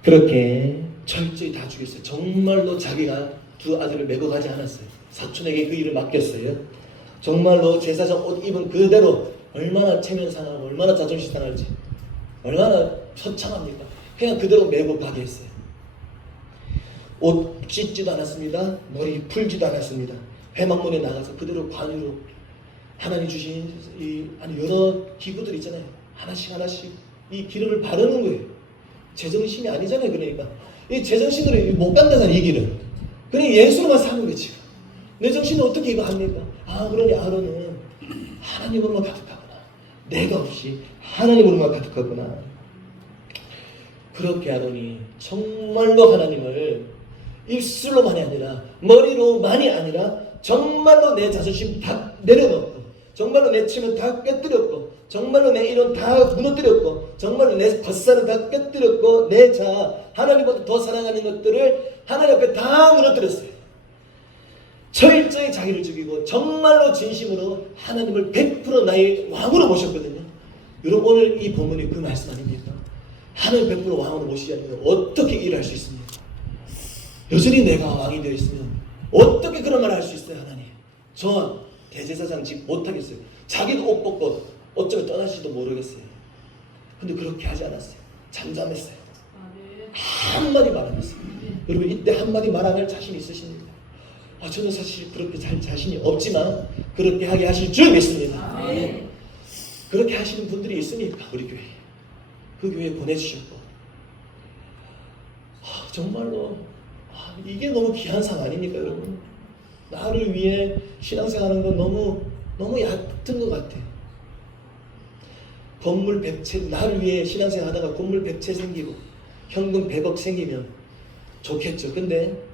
그렇게 철저히 다 죽였어요. 정말로 자기가 두 아들을 메고 가지 않았어요. 사촌에게 그 일을 맡겼어요. 정말로 제사장 옷 입은 그대로, 얼마나 체면 상하고 얼마나 자존심 상할지, 얼마나 처참합니까? 그냥 그대로 메고 가게 했어요. 옷 씻지도 않았습니다. 머리 풀지도 않았습니다. 회막문에 나가서 그대로 관유로 하나님 주신 여러 기구들 있잖아요. 하나씩 이 기름을 바르는 거예요. 제정신이 아니잖아요. 그러니까 이 제정신으로 못 간다잖아요, 이 길은. 그러니 예수로만 사는 거지. 내 정신은 어떻게 이거 합니까? 그러니 아론은 하나님으로만 가득하구나. 내가 없이 하나님으로만 가득하구나. 그렇게 아론이 정말로 하나님을 입술로만이 아니라, 머리로만이 아니라, 정말로 내 자존심 다 내려놓고, 정말로 내 침은 다 깨뜨렸고, 정말로 내 이론 다 무너뜨렸고, 정말로 내 겉살은 다 깨뜨렸고, 내 하나님보다 더 사랑하는 것들을 하나님 앞에 다 무너뜨렸어요. 철저히 자기를 죽이고 정말로 진심으로 하나님을 100% 나의 왕으로 모셨거든요. 여러분, 오늘 이 본문이 그 말씀 아닙니까? 하나님 100% 왕으로 모시지 않으면 어떻게 일할 수 있습니까? 여전히 내가 왕이 되어 있으면 어떻게 그런 말을 할 수 있어요? 하나님, 저 대제사장 집 못하겠어요. 자기도 옷 벗고 어쩌면 떠나실지도 모르겠어요. 근데 그렇게 하지 않았어요. 잠잠했어요. 한마디 말 안 했어요. 여러분, 이때 한마디 말 안 할 자신 있으십니까? 저는 사실 그렇게 잘 자신이 없지만 그렇게 하게 하실 줄 믿습니다. 그렇게 하시는 분들이 있으니까 우리 교회에 그 교회에 보내주셨고 정말로 이게 너무 귀한 상 아닙니까 여러분? 나를 위해 신앙생활하는 건 너무 얕은 것 같아요. 건물 100채, 나를 위해 신앙생활 하다가 건물 100채 생기고 현금 100억 생기면 좋겠죠. 근데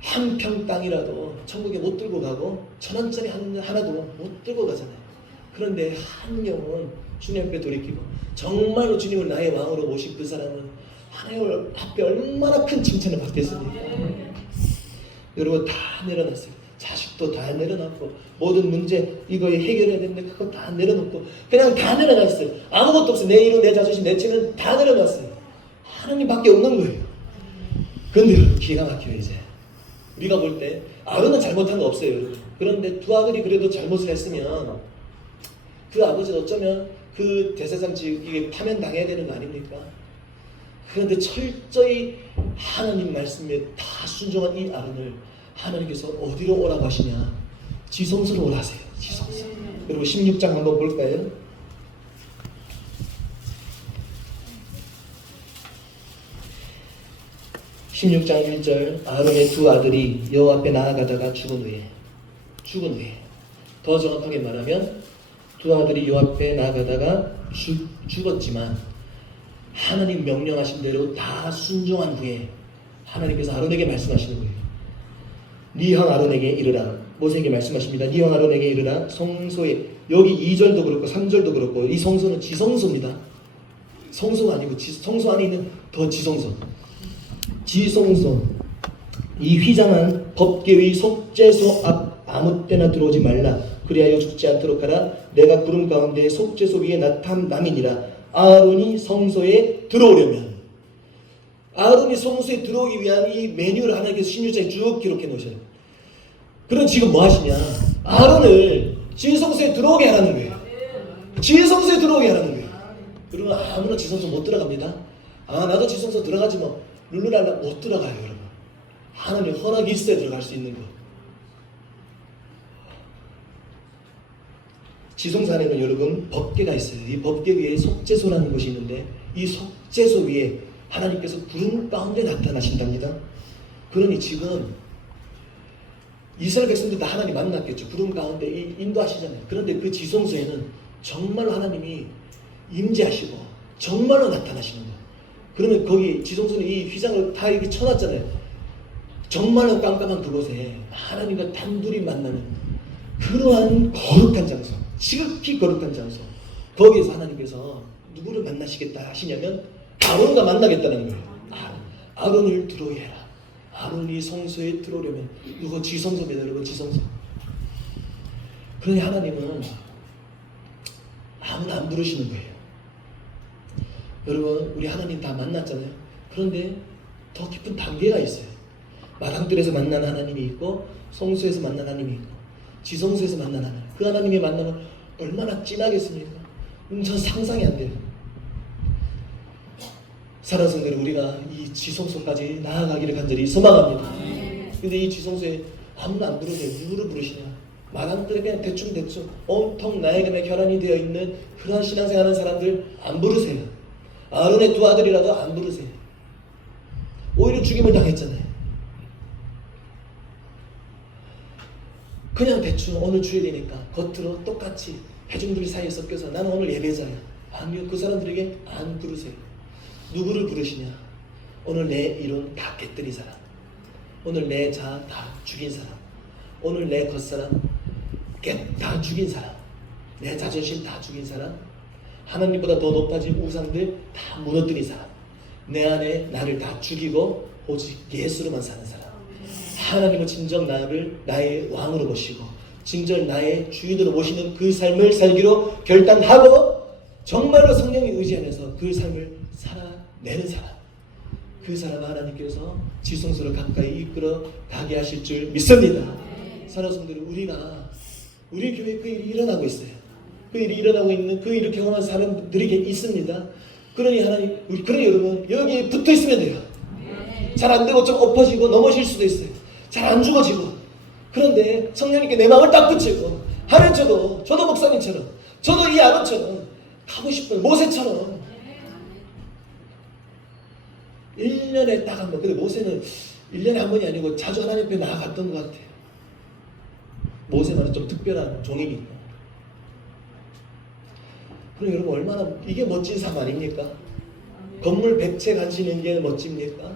한 평 땅이라도 천국에 못 들고 가고 1,000원짜리 하나도 못 들고 가잖아요. 그런데 한 영혼 주님 앞에 돌이키고 정말로 주님을 나의 왕으로 모신 그 사람은 하나님 앞에 얼마나 큰 칭찬을 받겠습니까? 여러분 다 내려놨어요. 자식도 다 내려놨고 모든 문제 이거에 해결해야 되는데 그거 다 내려놓고 그냥 다 내려놨어요. 아무것도 없어요. 내 이름, 내 자존심, 내 책은 다 내려놨어요. 하나님밖에 없는 거예요. 그런데 여러분 기가 막혀요. 이제 우리가 볼 때 아론은 잘못한 거 없어요. 여러분. 그런데 두 아들이 그래도 잘못을 했으면 그 아버지는 어쩌면 그 대제사장 이게 파면당해야 되는 거 아닙니까? 그런데 철저히 하나님 말씀에 다 순종한 이 아론을 하나님께서 어디로 오라고 하시냐? 지성소로 오라 하세요. 지성소. 여러분 16장 한번 볼까요? 16장 1절 아론의 두 아들이 여호와 앞에 나아가다가 죽은 후에 더 정확하게 말하면 두 아들이 여호와 앞에 나아가다가 죽었지만 하나님 명령하신 대로 다 순종한 후에 하나님께서 아론에게 말씀하시는 거예요. 네 형 아론에게 이르라. 모세에게 말씀하십니다. 네 형 아론에게 이르라. 성소에 여기 2절도 그렇고 3절도 그렇고 이 성소는 지성소입니다. 성소가 아니고 성소 안에 있는 더 지성소. 지성소. 이 휘장한 법궤의 속죄소 앞 아무 때나 들어오지 말라. 그리하여 죽지 않도록 하라. 내가 구름 가운데 속죄소 위에 나타남이니라. 아론이 성소에 들어오려면 아론이 성소에 들어오기 위한 이 매뉴얼을 하나님께서 신유자에 쭉 기록해 놓으셔요. 그럼 지금 뭐 하시냐? 아론을 지성소에 들어오게 하라는 거예요. 지성소에 들어오게 하라는 거예요. 그러면 아무나 지성소 못 들어갑니다. 나도 지성소 들어가지 뭐 룰루랄라 못 들어가요 여러분. 하나님 허락이 있어야 들어갈 수 있는 거. 지성소 안에는 여러분 법궤가 있어요. 이 법궤 위에 속죄소라는 곳이 있는데 이 속죄소 위에 하나님께서 구름 가운데 나타나신답니다. 그러니 지금 이스라엘 백성들 다 하나님 만났겠죠. 구름 가운데 인도하시잖아요. 그런데 그 지성소에는 정말로 하나님이 임재하시고 정말로 나타나시는 거예요. 그러면 거기 지성소는 이 휘장을 다 이렇게 쳐놨잖아요. 정말로 깜깜한 그곳에 하나님과 단둘이 만나는 그러한 거룩한 장소, 지극히 거룩한 장소. 거기에서 하나님께서 누구를 만나시겠다 하시냐면 아론과 만나겠다는 거예요. 아론을 들어오게 해라. 아론이 성소에 들어오려면 이거 지성소입니다. 여러분 지성소. 그러니 하나님은 아무나 안 부르시는 거예요. 여러분 우리 하나님 다 만났잖아요. 그런데 더 깊은 단계가 있어요. 마당들에서 만난 하나님이 있고 성소에서 만난 하나님이 있고 지성소에서 만난 하나님. 그 하나님의 만남은 얼마나 진하겠습니까? 전 상상이 안 돼요. 사랑하는 성도들 우리가 이 지성소까지 나아가기를 간절히 소망합니다. 근데 이 지성소에 아무나 안 부르세요. 누구를 부르시냐? 마당들에 그냥 대충 온통 나에게만 결함이 되어 있는 그런 신앙생활하는 사람들 안 부르세요. 아론의 두 아들이라도 안 부르세요. 오히려 죽임을 당했잖아요. 그냥 대충 오늘 주일이니까 겉으로 똑같이 회중들 사이에 섞여서 나는 오늘 예배자야. 아니요, 그 사람들에게 안 부르세요. 누구를 부르시냐? 오늘 내 이론 다 깨뜨린 사람, 오늘 내 자 다 죽인 사람, 오늘 내 겉사람 다 죽인 사람, 내 자존심 다 죽인 사람, 하나님보다 더 높아진 우상들 다 무너뜨린 사람, 내 안에 나를 다 죽이고 오직 예수로만 사는 사람, 하나님은 진정 나를 나의 왕으로 모시고 진정 나의 주인으로 모시는 그 삶을 살기로 결단하고 정말로 성령에 의지하면서 그 삶을 살아내는 사람, 그 사람을 하나님께서 지성소로 가까이 이끌어 가게 하실 줄 믿습니다. 사랑하는 성도들, 우리 교회에 그 일이 일어나고 있어요. 그 일이 일어나고 있는 그 일을 경험한 사람들이 있습니다. 그러니 그러니 여러분 여기에 붙어 있으면 돼요. 잘 안 되고 좀 엎어지고 넘어질 수도 있어요. 잘 안 죽어지고 그런데 성령님께 내 마음을 딱 붙이고 하나님 저도 목사님처럼 저도 이 아론처럼 가고 싶은 모세처럼 1년에 딱 한 번. 근데 모세는 1년에 한 번이 아니고 자주 하나님 앞에 나아갔던 것 같아요. 모세만은 좀 특별한 종이니까. 그럼 여러분 얼마나 이게 멋진 삶 아닙니까? 건물 100채 가지는 게 멋집니까?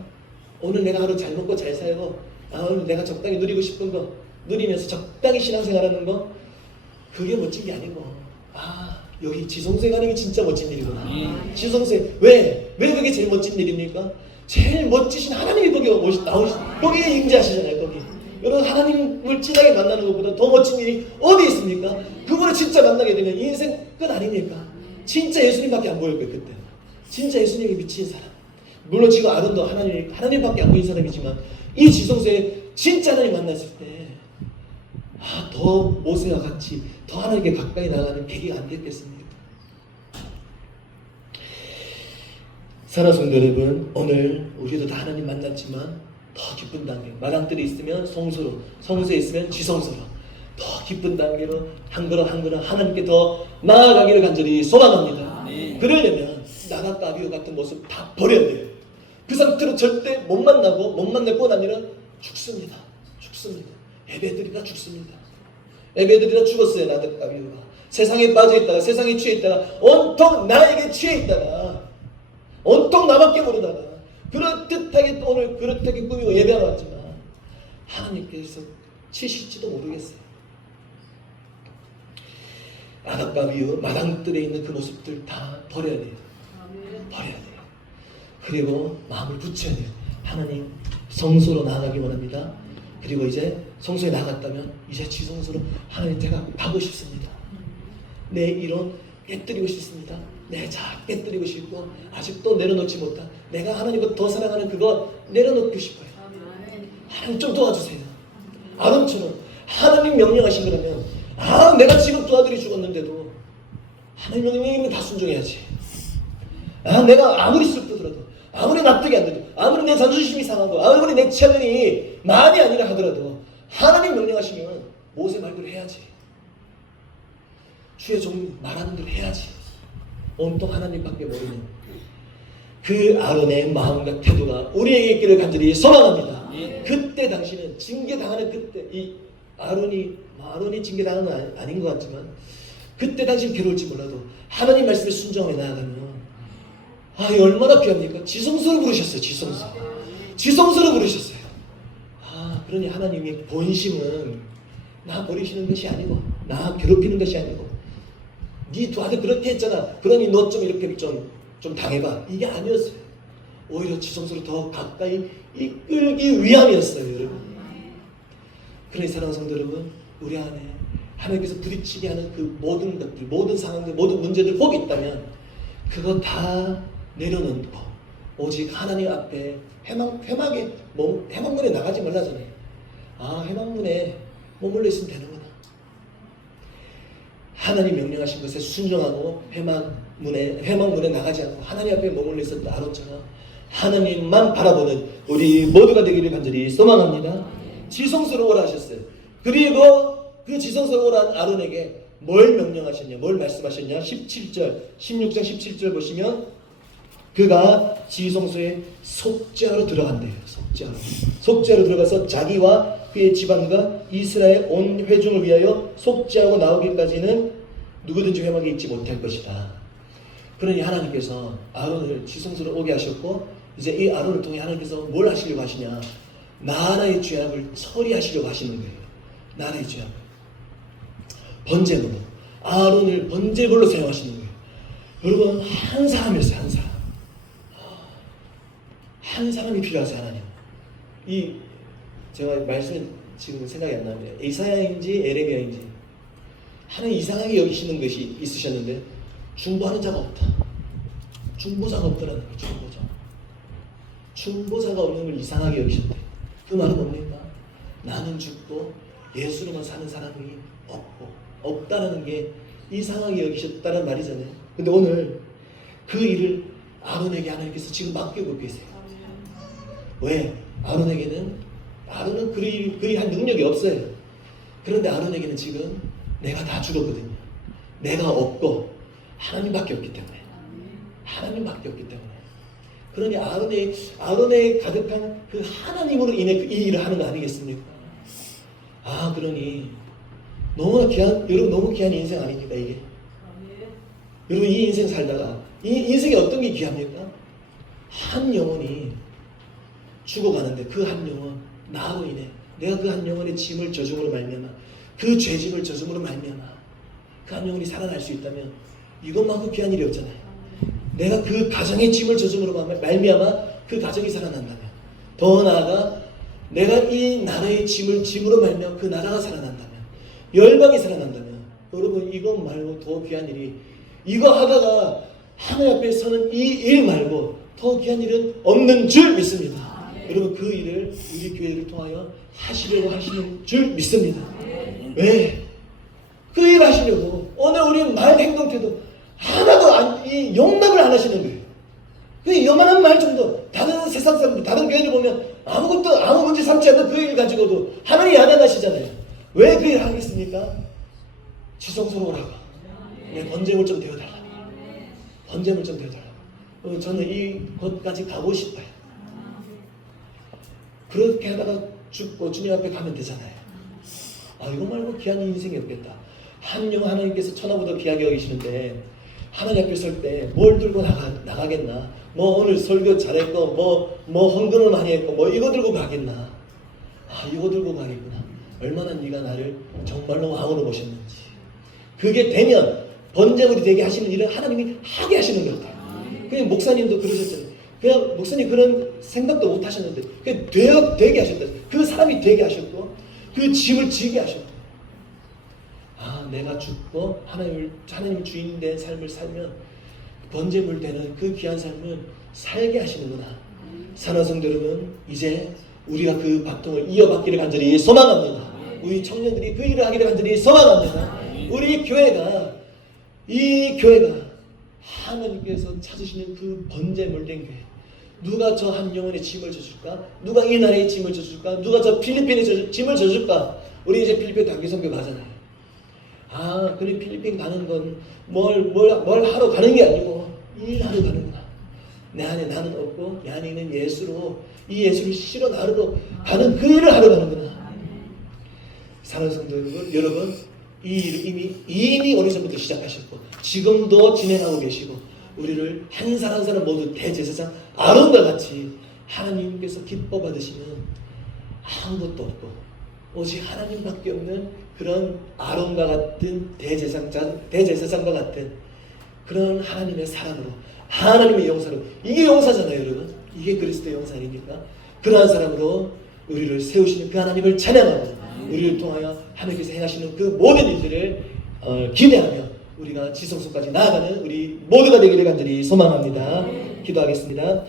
오늘 내가 하루 잘 먹고 잘 살고 오늘 내가 적당히 누리고 싶은 거 누리면서 적당히 신앙생활하는 거 그게 멋진 게 아니고 여기 지성소에 가는 게 진짜 멋진 일이구나. 지성소에 왜 그게 제일 멋진 일입니까? 제일 멋지신 하나님이 거기 거기에 임재하시잖아요. 거기 여러분 하나님을 진하게 만나는 것보다 더 멋진 일이 어디 있습니까? 그분을 진짜 만나게 되면 인생 끝 아닙니까? 진짜 예수님밖에 안 보일 거예요. 그때 진짜 예수님이 미친 사람. 물론 지금 아론도 하나님밖에 안 보인 사람이지만 이 지성소에 진짜 하나님 만났을 때 더 모세와 같이 더 하나님께 가까이 나가는 계기가 안 됐겠습니까? 사랑하는 성도 여러분, 오늘 우리도 다 하나님 만났지만 더 기쁜 단계, 마당들이 있으면 성소로, 성소에 있으면 지성소로 더 기쁜 단계로 한 걸음 한 걸음 하나님께 더 나아가기를 간절히 소망합니다. 그러려면 나답과 아비후 같은 모습 다 버려야 돼요. 그 상태로 절대 못 만날 뿐 아니라 죽습니다. 예배드리다 죽습니다. 예배드리다 죽었어요. 나답과 아비후가 세상에 빠져있다가 세상에 취해있다가 온통 나에게 취해있다가 온통 나밖에 모르다가 그렇듯하게 오늘 그렇게 꾸미고 예배하러 왔지만 하나님께서 치실지도 모르겠어요. 나답과 아비후 마당들에 있는 그 모습들 다 버려야 돼요. 버려야 돼요. 그리고 마음을 붙여야 돼요. 하나님 성소로 나아가기 원합니다. 그리고 이제 성소에 나갔다면 이제 지성소로 하나님 제가 가고 싶습니다. 내 이론 깨뜨리고 싶습니다. 내 자아 깨뜨리고 싶고 아직도 내려놓지 못한 내가 하나님을 더 사랑하는 그거 내려놓고 싶어요. 하나님 좀 도와주세요. 아론처럼 하나님 명령하신 거라면 내가 지금 두 아들이 죽었는데도 하나님 명령이면 다 순종해야지. 내가 아무리 슬프더라도 아무리 납득이 안 돼도 아무리 내 자존심이 상하고 아무리 내 체면이 많이 아니라 하더라도 하나님 명령하시면 모세 말대로 해야지. 주의 종 말하는 대로 해야지. 온통 하나님밖에 모르는 그 아론의 마음과 태도가 우리에게 있기를 간절히 소망합니다. 그때 당시는 징계당하는 그때 이 아론이 징계당하는 건 아닌 것 같지만 그때 당시는 괴로울지 몰라도 하나님 말씀에 순종하며 나아가면 얼마나 귀합니까? 지성소로 부르셨어요. 지성소로 부르셨어요. 그러니 하나님의 본심은 나 버리시는 것이 아니고 나 괴롭히는 것이 아니고 네 두 아들 그렇게 했잖아. 그러니 너 좀 이렇게 좀 당해봐. 이게 아니었어요. 오히려 지성소로 더 가까이 이끌기 위함이었어요. 여러분. 그러니 사랑하는 성도 여러분, 우리 안에 하나님께서 부딪히게 하는 그 모든 것들, 모든 상황들, 모든 문제들 혹 있다면 그거 다 내려놓고 오직 하나님 앞에 해망문에 나가지 말라잖아요. 해망문에 머물러 있으면 되는구나. 하나님 명령하신 것에 순종하고 해망문에 나가지 않고 하나님 앞에 머물러 있었던 아론처럼 하나님만 바라보는 우리 모두가 되기를 간절히 소망합니다. 지성소로 오라 하셨어요. 그리고 그 지성소로 오라 한 아론에게 뭘 명령하셨냐, 뭘 말씀하셨냐. 16장 17절 보시면 그가 지성소에 속죄하러 들어간대요. 속죄하러 들어가서 자기와 그의 집안과 이스라엘 온 회중을 위하여 속죄하고 나오기까지는 누구든지 회막에 있지 못할 것이다. 그러니 하나님께서 아론을 지성소로 오게 하셨고 이제 이 아론을 통해 하나님께서 뭘 하시려고 하시냐, 나라의 죄악을 처리하시려고 하시는 거예요. 나라의 죄악, 번제물로 아론을 번제물로 사용하시는 거예요. 여러분, 한 사람이었어요. 한 사람이 필요하세요. 하나님. 제가 말씀은 지금 생각이 안 나는데 이사야인지 에레미야인지 하나님 이상하게 여기시는 것이 있으셨는데 중보하는 자가 없다. 중보자가 없더라는 거예요. 중보자가 없는 걸 이상하게 여기셨대. 그 말은 뭡니까? 나는 죽고 예수로만 사는 사람이 없다라는 게 이상하게 여기셨다는 말이잖아요. 근데 오늘 그 일을 아론에게 하나님께서 지금 맡기고 계세요. 왜? 아론은 그리 한 능력이 없어요. 그런데 아론에게는 지금 내가 다 죽었거든요. 내가 없고 하나님밖에 없기 때문에. 하나님밖에 없기 때문에. 그러니 아론의 가득한 그 하나님으로 인해 이 일을 하는 거 아니겠습니까? 그러니 너무나 여러분 너무 귀한 인생 아닙니까 이게? 여러분 이 인생 살다가 이 인생이 어떤 게 귀합니까? 한 영혼이 죽어가는데 그 한 영혼 나로 인해 내가 그 한 영혼의 짐을 져줌으로 말미암아 그 죄짐을 져줌으로 말미암아 그 한 영혼이 살아날 수 있다면 이것만큼 귀한 일이 없잖아요. 내가 그 가정의 짐을 져줌으로 말미암아 그 가정이 살아난다면 더 나아가 내가 이 나라의 짐으로 말미암아 그 나라가 살아난다면 열방이 살아난다면 여러분 이것 말고 더 귀한 일이 이거 하다가 하나님 앞에 서는 이 일 말고 더 귀한 일은 없는 줄 믿습니다. 여러분 그 일을 우리 교회를 통하여 하시려고 하시는 줄 믿습니다. 왜? 그 일 하시려고 오늘 우리 말 행동 태도 하나도 이 용납을 안 하시는 거예요. 그 요만한 말 정도 다른 세상 사람들 다른 교회를 보면 아무것도 아무 문제 삼지 않는 그 일 가지고도 하나님이 안하시잖아요. 왜 그 일 하겠습니까? 지성스러우라고 번제물 좀 되어달라. 번제물 좀 되어달라. 저는 이곳까지 가고 싶어요. 그렇게 하다가 죽고 주님 앞에 가면 되잖아요. 이거 말고 귀한 인생이 없겠다. 한 영 하나님께서 천하보다 귀하게 여기시는데 하나님 앞에 설 때 뭘 들고 나가겠나? 뭐 오늘 설교 잘했고 뭐 헌금을 많이 했고 뭐 이거 들고 가겠나? 이거 들고 가겠구나. 얼마나 네가 나를 정말로 왕으로 모셨는지. 그게 되면 번제물이 되게 하시는 일을 하나님이 하게 하시는 것 같아요. 그냥 목사님도 그러셨잖아요. 그냥 목사님 그런 생각도 못 하셨는데 그냥 되게 하셨다. 그 사람이 되게 하셨고 그 짐을 지게 하셨고 내가 죽고 하나님 주인 된 삶을 살면 번제물 되는 그 귀한 삶을 살게 하시는구나. 사랑하는 성도 여러분, 이제 우리가 그 바통을 이어받기를 간절히 소망합니다. 우리 청년들이 그 일을 하기를 간절히 소망합니다. 우리 이 교회가 하나님께서 찾으시는 그 번제물 된 교회. 누가 저 한 영혼의 짐을 져줄까? 누가 이 나라의 짐을 져줄까? 누가 저 필리핀의 짐을 져줄까? 우리 이제 필리핀 단기 선교 가잖아요. 그래 필리핀 가는 건 뭘 하러 가는 게 아니고 일하러 가는구나. 내 안에 나는 없고 내 안에 있는 예수로 이 예수를 실어 나르러 가는 그 일을 하러 가는구나. 사랑하는 성도 여러분 이 일을 이미 오래전부터 시작하셨고 지금도 진행하고 계시고 우리를 한 사람 한 사람 모두 대제사장 아론과 같이 하나님께서 기뻐 받으시는 아무것도 없고 오직 하나님밖에 없는 그런 아론과 같은 대제사장과 같은 그런 하나님의 사람으로 하나님의 용사로 이게 용사잖아요 여러분. 이게 그리스도의 용사 아닙니까? 그러한 사람으로 우리를 세우시는 그 하나님을 찬양하고 우리를 통하여 하나님께서 행하시는 그 모든 일들을 기대하며 우리가 지성소까지 나아가는 우리 모두가 되기를 간절히 소망합니다. 기도하겠습니다.